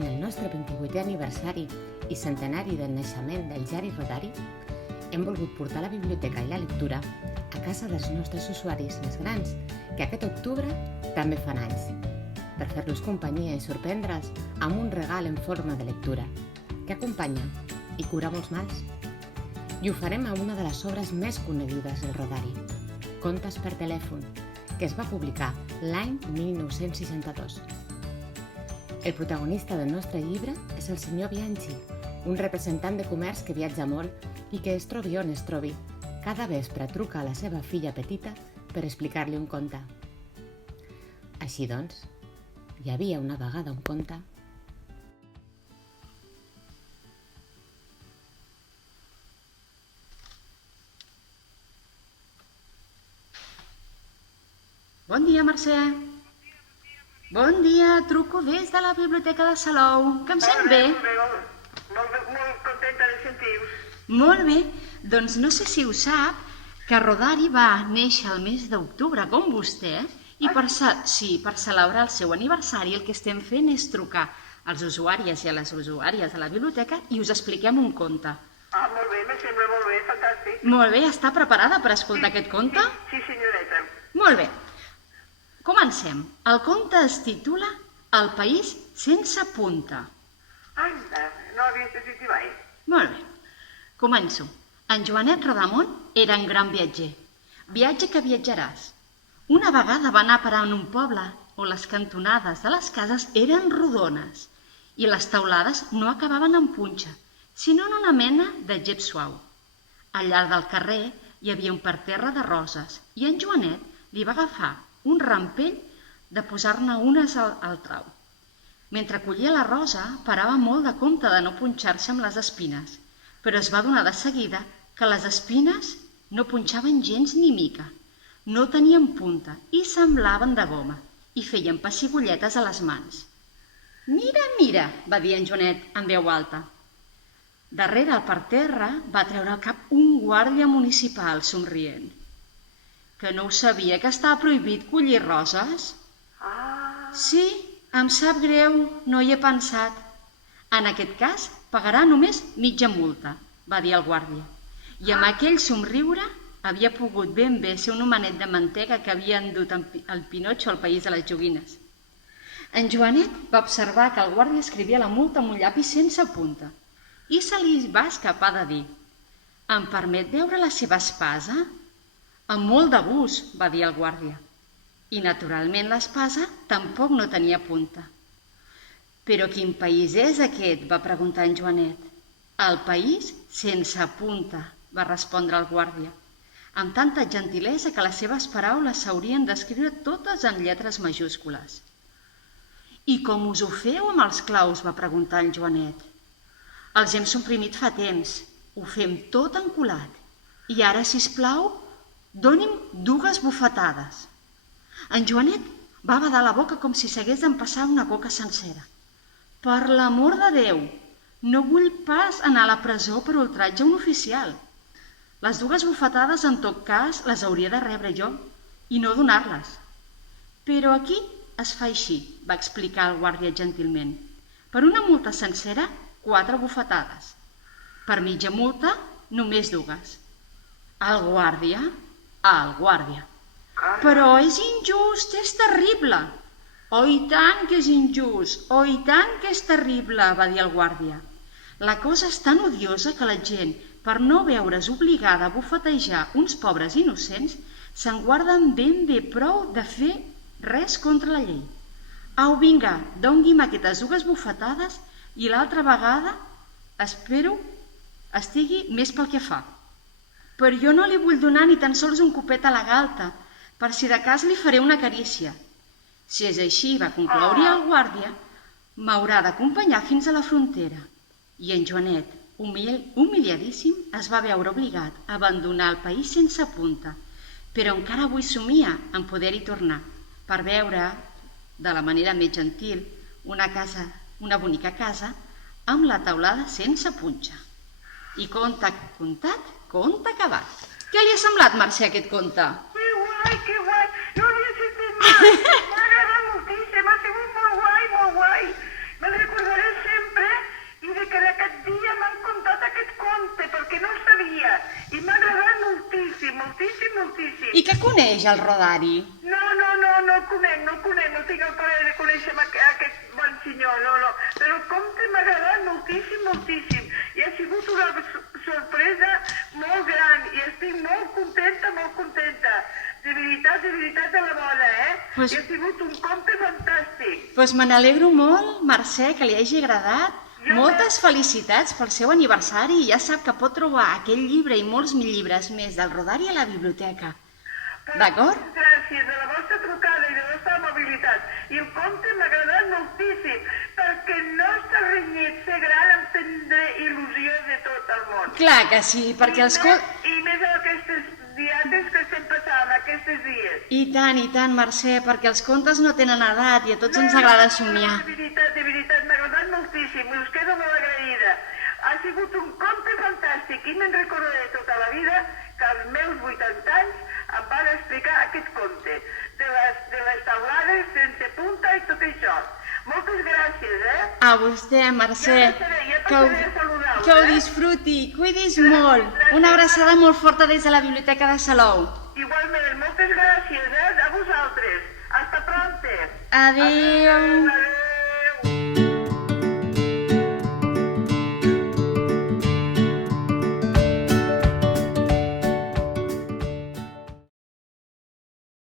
En el nostre 28è aniversari i centenari del naixement del Jari Rodari, hem volgut portar la biblioteca i la lectura a casa dels nostres usuaris més grans, que aquest octubre també fan anys, per fer-los companyia i sorprendre'ls amb un regal en forma de lectura, que acompanya i cura molts mals. I ho farem a una de les obres més conegudes del Rodari, Contes per telèfon, que es va publicar l'any 1962. El protagonista del nostre llibre és el senyor Bianchi, un representant de comerç que viatja molt i que es trobi on es trobi, cada vespre truca a la seva filla petita per explicar-li un conte. Així doncs, hi havia una vegada un conte. Bon dia, Mercè. Bon dia, truco des de la biblioteca de Salou, que em sent bé? Molt contenta de sentir-vos. Molt bé, doncs no sé si ho sap, que Rodari va néixer el mes d'octubre, com vostè, i per celebrar el seu aniversari el que estem fent és trucar als usuaris i a les usuàries de la biblioteca i us expliquem un conte. Molt bé, me sembla molt bé, fantàstic. Molt bé, està preparada per escoltar aquest conte? Sí, senyoreta. Molt bé. Comencem. El conte es titula El país sense punta. Anda, no havia sentit mai. Molt bé. Començo. En Joanet Rodamont era un gran viatger. Viatge que viatjaràs. Una vegada va anar a parar en un poble on les cantonades de les cases eren rodones i les teulades no acabaven en punxa, sinó en una mena de gep suau. Al llarg del carrer hi havia un parterre de roses i en Joanet li va agafar un rampell de posar-ne unes al trau. Mentre collia la rosa, parava molt de compte de no punxar-se amb les espines, però es va adonar de seguida que les espines no punxaven gens ni mica, no tenien punta i semblaven de goma i feien pessigolletes a les mans. «Mira, mira», va dir en Joanet en veu alta. Darrere el parterre va treure al cap un guàrdia municipal somrient. «Que no ho sabia, que estava prohibit collir roses?» «Sí, em sap greu, no hi he pensat. En aquest cas, pagarà només mitja multa», va dir el guàrdia. I amb aquell somriure havia pogut ben bé ser un homenet de mantega que havia endut el Pinotxo al país de les joguines. En Joanet va observar que el guàrdia escrivia la multa amb un llapis sense punta i se li va escapar de dir: «Em permet veure la seva espasa?» «Amb molt de gust», va dir el guàrdia. I naturalment l'espasa tampoc no tenia punta. «Però quin país és aquest?», va preguntar en Joanet. «El país sense punta», va respondre el guàrdia, amb tanta gentilesa que les seves paraules s'haurien d'escriure totes en lletres majúscules. «I com us ho feu amb els claus?», va preguntar en Joanet. «Els hem suprimit fa temps, ho fem tot encolat. I ara, sisplau, doni'm 2 bufetades». En Joanet va badar la boca com si s'hagués d'empassar una coca sencera. «Per l'amor de Déu, no vull pas anar a la presó per ultratge a un oficial. Les 2 bufetades, en tot cas, les hauria de rebre jo i no donar-les». «Però aquí es fa així», va explicar el guàrdia gentilment. «Per una multa sencera, 4 bufetades. Per mitja multa, només 2. «El guàrdia? El guàrdia. Però és injust, és terrible». «Oh, i tant que és injust, oh, i tant que és terrible», va dir el guàrdia. «La cosa és tan odiosa que la gent, per no veure's obligada a bufetejar uns pobres innocents, se'n guarden ben bé prou de fer res contra la llei. Au, vinga, doni'm aquestes 2 bufetades i l'altra vegada espero estigui més pel que fa. Però jo no li vull donar ni tan sols un copet a la galta, per si de cas li faré una carícia. Si és així, va concloure el guàrdia, m'haurà d'acompanyar fins a la frontera». I en Joanet, humiliadíssim, es va veure obligat a abandonar el país sense punta, però encara avui somia en poder-hi tornar, per veure, de la manera més gentil, una bonica casa amb la teulada sense punxa. I conte contat, conte acabat. Què li ha semblat, Mercè, aquest conte? Que guai, que guai. No havia sentit mai. M'ha agradat moltíssim, ha sigut molt guai, molt guai. Me'n recordaré I què coneix el Rodari? No el conec, no tinc el plaer de conèixer aquest bon senyor, no. Però el conte m'ha agradat moltíssim. I ha sigut una sorpresa molt gran i estic molt contenta. De veritat de la bona, Pues- I ha sigut un conte fantàstic. Doncs me n'alegro molt, Mercè, que li hagi agradat. Jo Moltes felicitats pel seu aniversari. Ja sap que pot trobar aquell llibre i molts llibres més del Rodari a la biblioteca. D'acord? Gràcies a la vostra trucada i a la vostra amabilitat. I el conte m'ha agradat moltíssim, perquè no està renyit ser gran em tindré il·lusió de tot el món. Clar que sí, perquè els... I més en aquestes diades que estem passant, aquests dies. I tant, Mercè, perquè els contes no tenen edat i a tots ens agrada somiar. De veritat, m'ha agradat moltíssim i us quedo molt agraïda. Ha sigut un conte fantàstic i me'n recordaré tota la vida que als meus 80 anys em van explicar aquest conte de les taulades sense punta i tot això. Moltes gràcies, A vostè, Mercè, Ja passaré a saludar-vos, que ho disfruti, cuidis molt. Una abraçada molt forta des de la Biblioteca de Salou. Igualment, moltes gràcies, a vosaltres. Hasta pronto. Adéu.